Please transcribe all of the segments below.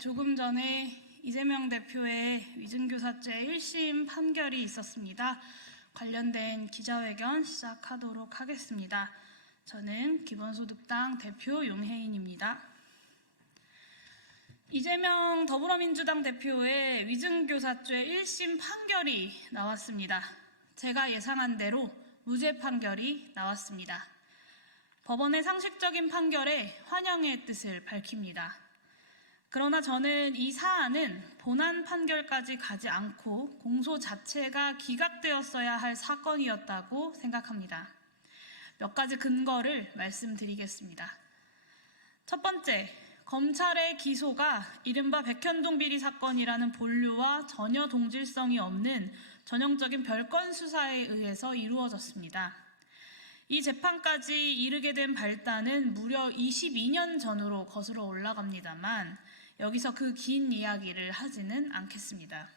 조금 전에 이재명 대표의 위증교사죄 1심 판결이 있었습니다. 관련된 기자회견 시작하도록 하겠습니다. 저는 기본소득당 대표 용혜인입니다. 이재명 더불어민주당 대표의 위증교사죄 1심 판결이 나왔습니다. 제가 예상한 대로 무죄 판결이 나왔습니다. 법원의 상식적인 판결에 환영의 뜻을 밝힙니다. 그러나 저는 이 사안은 본안 판결까지 가지 않고 공소 자체가 기각되었어야 할 사건이었다고 생각합니다. 몇 가지 근거를 말씀드리겠습니다. 첫 번째, 검찰의 기소가 이른바 백현동 비리 사건이라는 본류와 전혀 동질성이 없는 전형적인 별건 수사에 의해서 이루어졌습니다. 이 재판까지 이르게 된 발단은 무려 22년 전으로 거슬러 올라갑니다만 여기서 그 긴 이야기를 하지는 않겠습니다.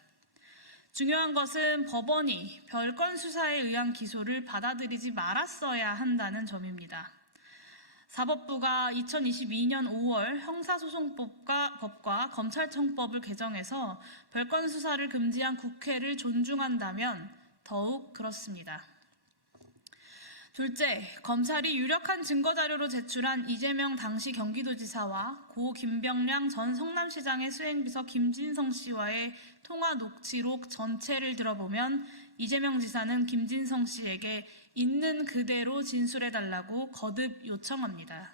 중요한 것은 법원이 별건 수사에 의한 기소를 받아들이지 말았어야 한다는 점입니다. 사법부가 2022년 5월 형사소송법과 검찰청법을 개정해서 별건 수사를 금지한 국회를 존중한다면 더욱 그렇습니다. 둘째, 검찰이 유력한 증거자료로 제출한 이재명 당시 경기도지사와 고 김병량 전 성남시장의 수행비서 김진성 씨와의 통화 녹취록 전체를 들어보면 이재명 지사는 김진성 씨에게 있는 그대로 진술해달라고 거듭 요청합니다.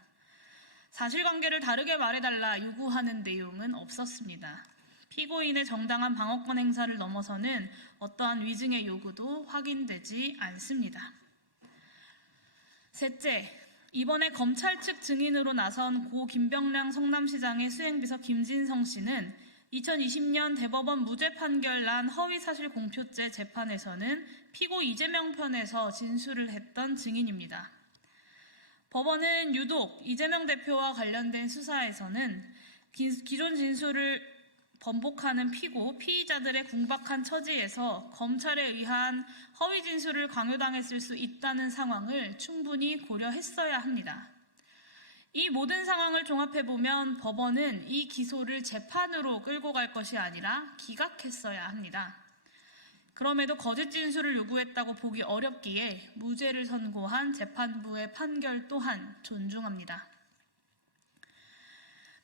사실관계를 다르게 말해달라 요구하는 내용은 없었습니다. 피고인의 정당한 방어권 행사를 넘어서는 어떠한 위증의 요구도 확인되지 않습니다. 셋째, 이번에 검찰 측 증인으로 나선 고 김병량 성남시장의 수행비서 김진성 씨는 2020년 대법원 무죄 판결 난 허위사실 공표죄 재판에서는 피고 이재명 편에서 진술을 했던 증인입니다. 법원은 유독 이재명 대표와 관련된 수사에서는 기존 진술을 번복하는 피의자들의 궁박한 처지에서 검찰에 의한 허위 진술을 강요당했을 수 있다는 상황을 충분히 고려했어야 합니다. 이 모든 상황을 종합해보면 법원은 이 기소를 재판으로 끌고 갈 것이 아니라 기각했어야 합니다. 그럼에도 거짓 진술을 요구했다고 보기 어렵기에 무죄를 선고한 재판부의 판결 또한 존중합니다.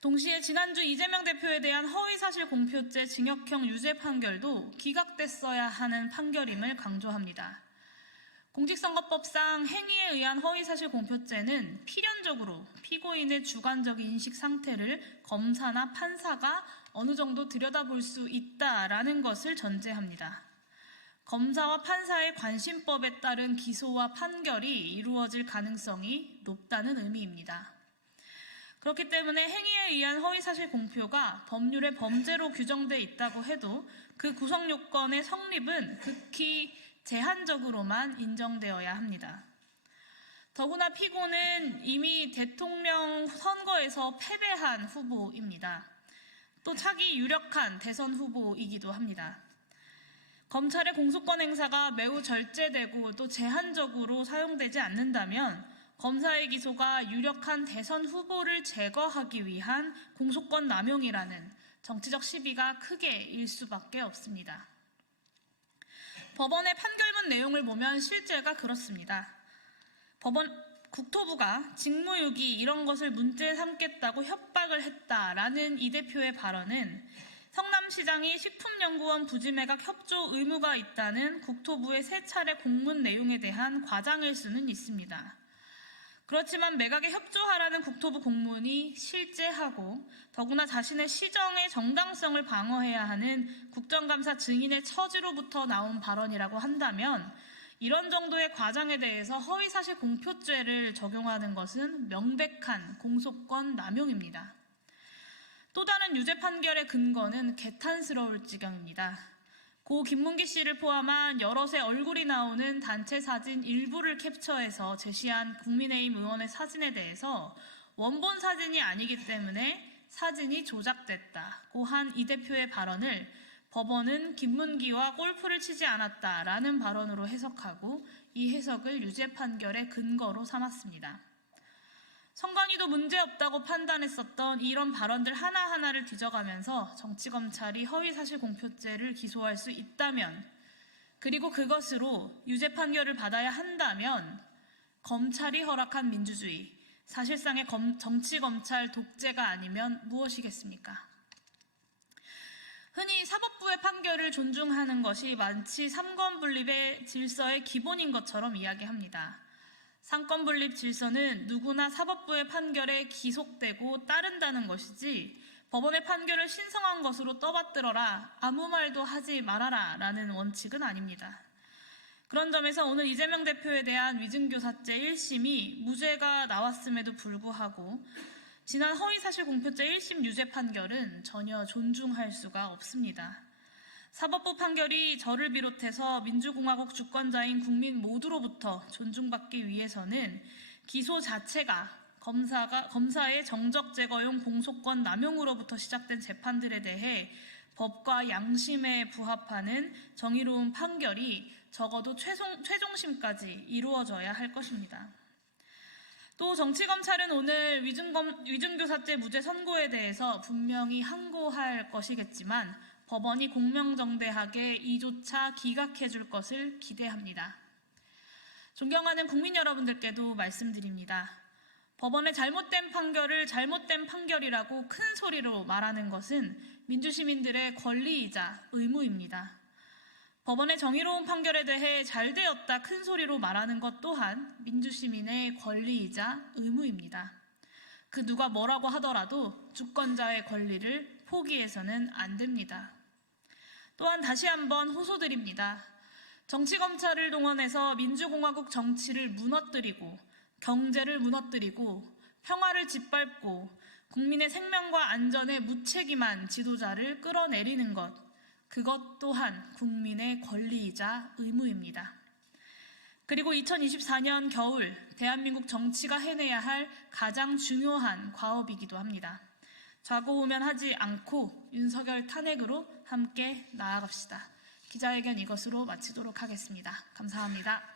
동시에 지난주 이재명 대표에 대한 허위사실 공표죄 징역형 유죄 판결도 기각됐어야 하는 판결임을 강조합니다. 공직선거법상 행위에 의한 허위사실 공표죄는 필연적으로 피고인의 주관적 인식 상태를 검사나 판사가 어느 정도 들여다볼 수 있다라는 것을 전제합니다. 검사와 판사의 관심법에 따른 기소와 판결이 이루어질 가능성이 높다는 의미입니다. 그렇기 때문에 행위에 의한 허위사실 공표가 법률의 범죄로 규정돼 있다고 해도 그 구성 요건의 성립은 극히 제한적으로만 인정되어야 합니다. 더구나 피고는 이미 대통령 선거에서 패배한 후보입니다. 또 차기 유력한 대선 후보이기도 합니다. 검찰의 공소권 행사가 매우 절제되고 또 제한적으로 사용되지 않는다면 검사의 기소가 유력한 대선 후보를 제거하기 위한 공소권 남용이라는 정치적 시비가 크게 일 수밖에 없습니다. 법원의 판결문 내용을 보면 실제가 그렇습니다. 국토부가 직무유기 이런 것을 문제 삼겠다고 협박을 했다라는 이 대표의 발언은 성남시장이 식품연구원 부지매각 협조 의무가 있다는 국토부의 세 차례 공문 내용에 대한 과장일 수는 있습니다. 그렇지만 매각에 협조하라는 국토부 공문이 실제하고 더구나 자신의 시정의 정당성을 방어해야 하는 국정감사 증인의 처지로부터 나온 발언이라고 한다면 이런 정도의 과장에 대해서 허위사실 공표죄를 적용하는 것은 명백한 공소권 남용입니다. 또 다른 유죄 판결의 근거는 개탄스러울 지경입니다. 고 김문기 씨를 포함한 여럿의 얼굴이 나오는 단체 사진 일부를 캡처해서 제시한 국민의힘 의원의 사진에 대해서 원본 사진이 아니기 때문에 사진이 조작됐다고 한 이 대표의 발언을 법원은 김문기와 골프를 치지 않았다라는 발언으로 해석하고 이 해석을 유죄 판결의 근거로 삼았습니다. 선관위도 문제없다고 판단했었던 이런 발언들 하나하나를 뒤져가면서 정치검찰이 허위사실공표죄를 기소할 수 있다면, 그리고 그것으로 유죄 판결을 받아야 한다면 검찰이 허락한 민주주의, 사실상의 정치검찰 독재가 아니면 무엇이겠습니까? 흔히 사법부의 판결을 존중하는 것이 마치 삼권분립의 질서의 기본인 것처럼 이야기합니다. 삼권분립 질서는 누구나 사법부의 판결에 기속되고 따른다는 것이지, 법원의 판결을 신성한 것으로 떠받들어라, 아무 말도 하지 말아라 라는 원칙은 아닙니다. 그런 점에서 오늘 이재명 대표에 대한 위증교사죄 1심이 무죄가 나왔음에도 불구하고 지난 허위사실공표죄 1심 유죄 판결은 전혀 존중할 수가 없습니다. 사법부 판결이 저를 비롯해서 민주공화국 주권자인 국민 모두로부터 존중받기 위해서는 기소 자체가 검사의 정적 제거용 공소권 남용으로부터 시작된 재판들에 대해 법과 양심에 부합하는 정의로운 판결이 적어도 최종심까지 이루어져야 할 것입니다. 또 정치검찰은 오늘 위증교사죄 무죄 선고에 대해서 분명히 항고할 것이겠지만 법원이 공명정대하게 이조차 기각해 줄 것을 기대합니다. 존경하는 국민 여러분들께도 말씀드립니다. 법원의 잘못된 판결을 잘못된 판결이라고 큰 소리로 말하는 것은 민주시민들의 권리이자 의무입니다. 법원의 정의로운 판결에 대해 잘 되었다 큰 소리로 말하는 것 또한 민주시민의 권리이자 의무입니다. 그 누가 뭐라고 하더라도 주권자의 권리를 포기해서는 안 됩니다. 또한 다시 한번 호소드립니다. 정치검찰을 동원해서 민주공화국 정치를 무너뜨리고 경제를 무너뜨리고 평화를 짓밟고 국민의 생명과 안전에 무책임한 지도자를 끌어내리는 것, 그것 또한 국민의 권리이자 의무입니다. 그리고 2024년 겨울 대한민국 정치가 해내야 할 가장 중요한 과업이기도 합니다. 좌고우면하지 않고 윤석열 탄핵으로 함께 나아갑시다. 기자회견 이것으로 마치도록 하겠습니다. 감사합니다.